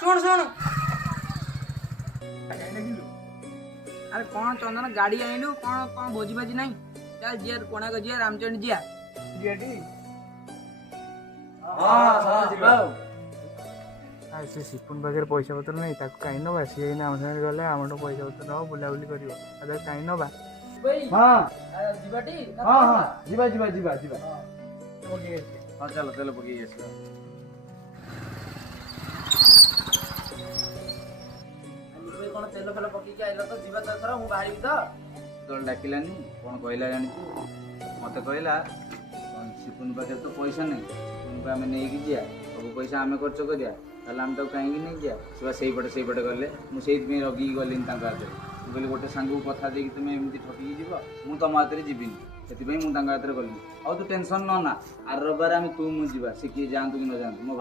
शुण शुण अरे कौन चंदन गाड़ी आइलु कौन कौन भोजी भाजी नहीं चल जिया कोणाक जिया रामचंद्र जिया से सिपुन पाखे पैसा पत्र नहीं कहीं नवा सी आम सागर गले आम पैसा पत्र नब बुलाबुली कर कहीं नवा हाँ चलो चलो पकई कौन तेल फेल पकईक आइल तो जीवा तो एथर मु बाहरी तो तो डाकिलानी कौन कहला जानी मत कहला सिपुन पाखे तो पैसा नहीं सिपुन को आम नहीं जा सब पैसा आम खर्च करिया आम तो कहीं नहीं जा से पटे गले मुझे रगी गली हाथ कहली गोटे सांग को कथा देकी तुम एमती ठकी जीव मु तुम हाथ में जीविनी से मुझे गली आउ तू टेंशन न ना आर रबार आम तू मुझे से किए जातु कि न जातु